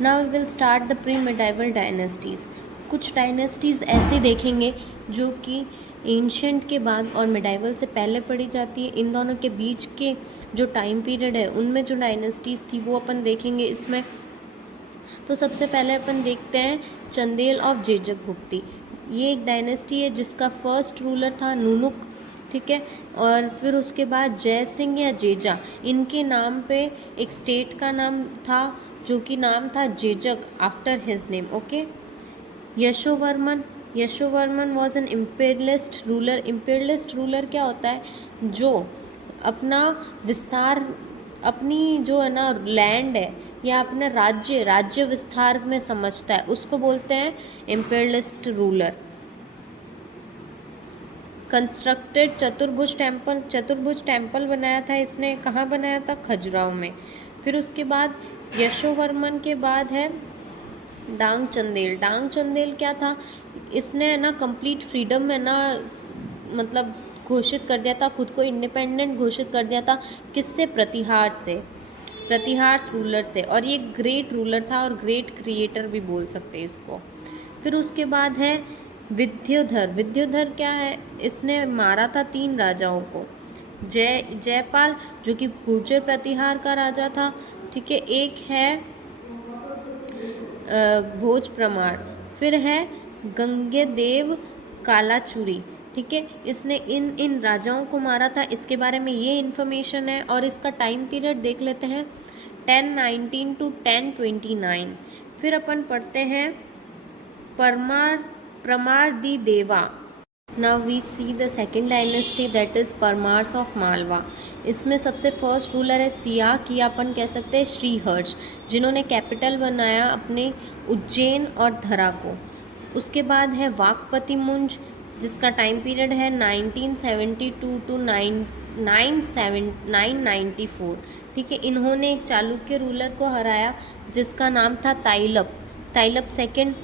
Now we will start the pre medieval dynasties. कुछ dynasties ऐसे देखेंगे जो कि एंशंट के बाद और मेडाइवल से पहले पढ़ी जाती है। इन दोनों के बीच के जो टाइम पीरियड है उनमें जो डायनेस्टीज़ थी वो अपन देखेंगे इसमें। तो सबसे पहले अपन देखते हैं चंदेल ऑफ जेजक भुक्ति। ये एक डायनेस्टी है जिसका फर्स्ट रूलर था नुनुक, ठीक है। और फिर उसके बाद जय सिंह या जेजा, इनके नाम पे एक स्टेट का नाम था जो कि नाम था Jejak after his name, okay. Yashovarman, Yashovarman was an imperialist ruler. Imperialist ruler क्या होता है? जो अपना विस्तार, अपनी जो है ना लैंड है या अपना राज्य विस्तार में समझता है, उसको बोलते हैं इम्पेरियलिस्ट रूलर। कंस्ट्रक्टेड चतुर्भुज टेम्पल, चतुर्भुज टेम्पल बनाया था इसने। कहाँ बनाया था? खजुराहो में। फिर उसके बाद यशोवर्मन के बाद है डांग चंदेल। डांग चंदेल क्या था? इसने है ना कंप्लीट फ्रीडम में ना मतलब घोषित कर दिया था, खुद को इंडिपेंडेंट घोषित कर दिया था। किससे? प्रतिहार से, प्रतिहार रूलर से। और ये ग्रेट रूलर था और ग्रेट क्रिएटर भी बोल सकते हैं इसको। फिर उसके बाद है विद्योधर। विद्योधर क्या है? इसने मारा था 3 राजाओं को। जयपाल जो कि गुर्जर प्रतिहार का राजा था, ठीक है। एक है भोज प्रमार। फिर है गंगेदेव कालाचूरी, ठीक है। इसने इन राजाओं को मारा था, इसके बारे में ये इन्फॉर्मेशन है। और इसका टाइम पीरियड देख लेते हैं 1019 टू 1029। फिर अपन पढ़ते हैं परमार दी देवा। Now we see the second dynasty that is Parmars of Malwa. इसमें सबसे फर्स्ट रूलर है सियाक, या अपन कह सकते हैं श्रीहर्ष, जिन्होंने कैपिटल बनाया अपने उज्जैन और धरा को। उसके बाद है वाकपति मुंज, जिसका टाइम पीरियड है 1972 टू 994, ठीक है। इन्होंने एक चालुक्य रूलर को हराया जिसका नाम था ताइलप सेकेंड।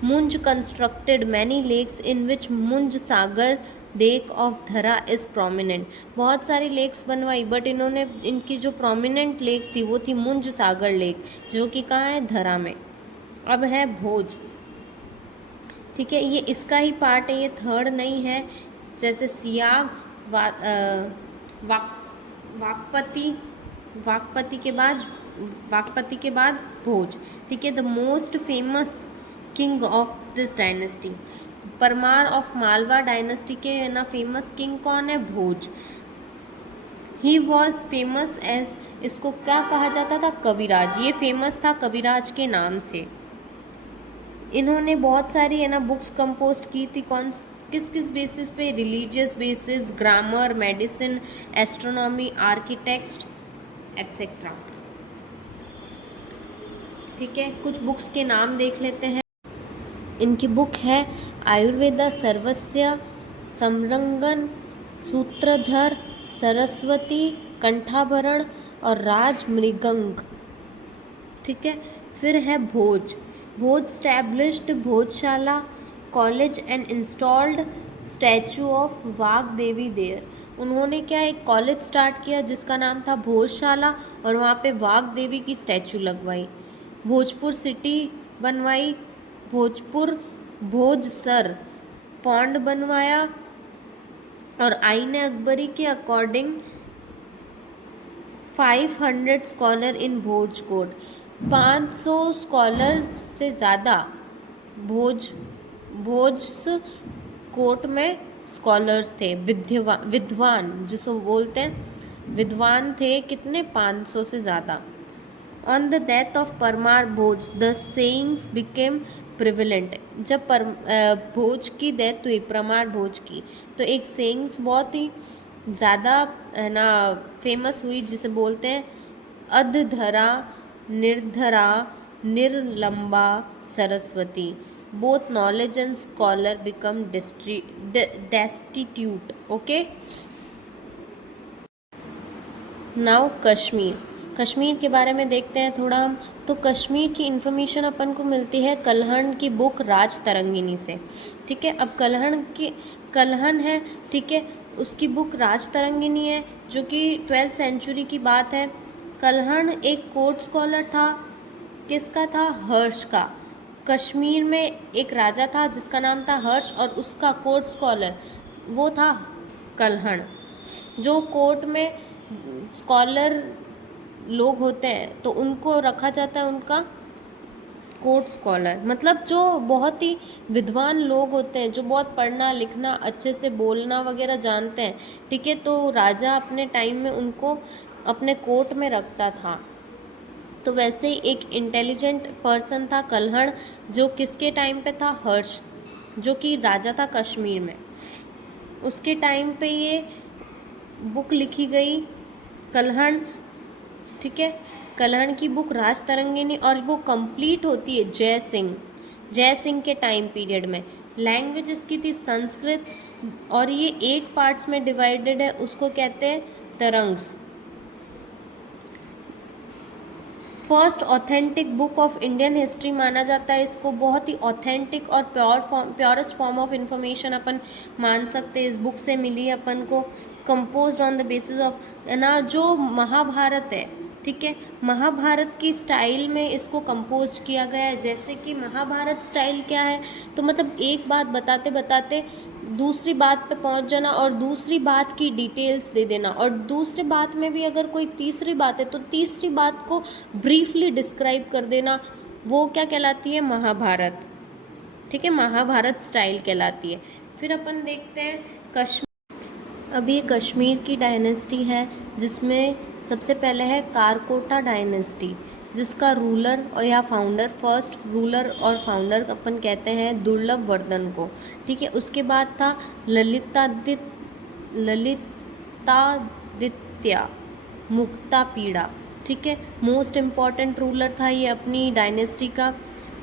मुंज कंस्ट्रक्टेड मैनी लेक्स इन विच मुंज सागर लेक ऑफ धरा इज़ प्रोमिनेंट। बहुत सारी लेक्स बनवाई, बट इन्होंने इनकी जो प्रोमिनेंट लेक थी वो थी मुंज सागर लेक, जो कि कहाँ है? धरा में। अब है भोज, ठीक है। ये इसका ही पार्ट है, ये थर्ड नहीं है। जैसे सियाग, वाकपति, वाकपति के बाद भोज, ठीक है। The most famous king of this dynasty, Parmar of Malwa dynasty के है ना फेमस किंग कौन है? भोज। ही वॉज फेमस एज, इसको क्या कहा जाता था? कविराज। ये फेमस था कविराज के नाम से। इन्होंने बहुत सारी है ना बुक्स कंपोज की थी। किस किस बेसिस पे? Religious basis, grammar, medicine, astronomy, architect etcetera, ठीक है। कुछ बुक्स के नाम देख लेते हैं। इनकी बुक है आयुर्वेदा सर्वस्य, समरंगन, सूत्रधर, सरस्वती, कंठाभरण और राज मृगंग, ठीक है। फिर है Bhoj established Bhojshala college and installed statue of Vagh Devi there. उन्होंने क्या एक कॉलेज स्टार्ट किया जिसका नाम था भोजशाला, और वहाँ पे वाघ देवी की स्टैचू लगवाई। भोजपुर सिटी बनवाई, भोजसर पौंड बनवाया, और आईन अकबरी के according 500 scholar in Bhoj court, 500 scholar से ज़्यादा भोज कोट में स्कॉलर्स थे, विद्वान जिसको बोलते हैं विद्वान थे। कितने? 500 से ज़्यादा। On the death of Parmar Bhoj the sayings became prevalent. जब भोज की डेथ हुई, परमार भोज की, तो एक सेइंग्स बहुत ही ज़्यादा है ना फेमस हुई, जिसे बोलते हैं अधधरा निर्धरा निर्लंबा Saraswati. Both knowledge and scholar become destitute, okay. Now Kashmir के बारे में देखते हैं थोड़ा हम। तो कश्मीर की इन्फॉर्मेशन अपन को मिलती है कल्हण की बुक राज तरंगिनी से, ठीक है। अब कल्हण है, ठीक है, उसकी बुक राज तरंगिनी है जो कि 12th सेंचुरी की बात है। कल्हण एक कोर्ट स्कॉलर था किसका था? हर्ष का। कश्मीर में एक राजा था जिसका नाम था हर्ष, और उसका कोर्ट स्कॉलर वो था कल्हण। जो कोर्ट में स्कॉलर लोग होते हैं तो उनको रखा जाता है उनका कोर्ट स्कॉलर, मतलब जो बहुत ही विद्वान लोग होते हैं, जो बहुत पढ़ना लिखना अच्छे से बोलना वगैरह जानते हैं, ठीक है। तो राजा अपने टाइम में उनको अपने कोर्ट में रखता था। तो वैसे ही एक इंटेलिजेंट पर्सन था कल्हण, जो किसके टाइम पे था? हर्ष, जो कि राजा था कश्मीर में। उसके टाइम पे ये बुक लिखी गई कल्हण, ठीक है। कल्हण की बुक राज तरंगिणी, और वो कंप्लीट होती है जय सिंह के टाइम पीरियड में। लैंग्वेज इसकी थी संस्कृत, और ये 8 पार्ट्स में डिवाइडेड है, उसको कहते हैं तरंग्स। First authentic book of Indian history माना जाता है इसको। बहुत ही ऑथेंटिक और प्योरेस्ट फॉर्म ऑफ इंफॉर्मेशन अपन मान सकते हैं इस बुक से मिली है अपन को। Composed on the basis of, है ना, जो महाभारत है, ठीक है, महाभारत की स्टाइल में इसको कंपोज किया गया है। जैसे कि महाभारत स्टाइल क्या है, तो मतलब एक बात बताते बताते दूसरी बात पे पहुंच जाना, और दूसरी बात की डिटेल्स दे देना, और दूसरी बात में भी अगर कोई तीसरी बात है तो तीसरी बात को ब्रीफली डिस्क्राइब कर देना, वो क्या कहलाती है? महाभारत, ठीक है, महाभारत स्टाइल कहलाती है। फिर अपन देखते हैं कश्मीर। अब ये कश्मीर की डायनेस्टी है, जिसमें सबसे पहले है कारकोटा डायनेस्टी, जिसका रूलर और या फाउंडर, फर्स्ट रूलर और फाउंडर अपन कहते हैं दुर्लभ वर्धन को, ठीक है। उसके बाद था ललितादित्य मुक्तापीड़ा, ठीक है। मोस्ट इम्पॉर्टेंट रूलर था ये अपनी डायनेस्टी का,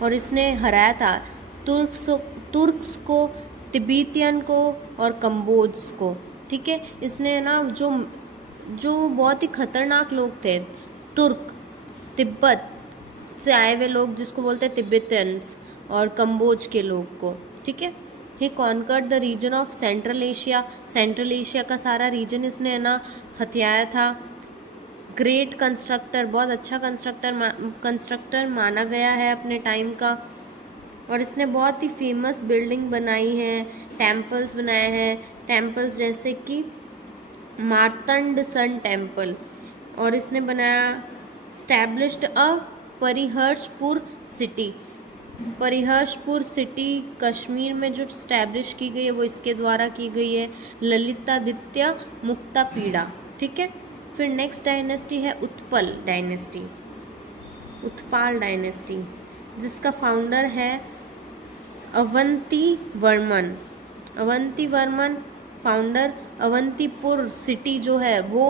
और इसने हराया था तुर्क्स को, तिब्बतियन को और कंबोज को, ठीक है। इसने ना जो बहुत ही खतरनाक लोग थे, तुर्क, तिब्बत से आए हुए लोग जिसको बोलते हैं तिब्बतियंस, और कंबोज के लोग को, ठीक है। He conquered the region of central Asia का सारा रीजन इसने है ना हथियाया था। ग्रेट कंस्ट्रक्टर, बहुत अच्छा कंस्ट्रक्टर माना गया है अपने टाइम का, और इसने बहुत ही फेमस बिल्डिंग बनाई है, टेम्पल्स बनाए हैं, टेम्पल्स जैसे कि मार्तंड सन टेम्पल, और इसने बनाया स्टैब्लिश्ड अ परिहर्षपुर सिटी कश्मीर में जो स्टैब्लिश की गई है वो इसके द्वारा की गई है, ललितादित्य मुक्तापीड़ा, ठीक है। फिर नेक्स्ट डायनेस्टी है उत्पल डायनेस्टी, जिसका फाउंडर है अवंती वर्मन फाउंडर। अवंतीपुर सिटी जो है वो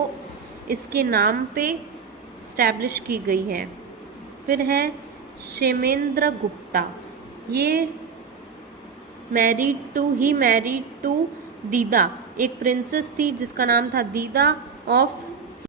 इसके नाम पे स्टैब्लिश की गई है। फिर है क्षेमेंद्र गुप्ता, ये मैरिड टू दीदा, एक प्रिंसेस थी जिसका नाम था दीदा ऑफ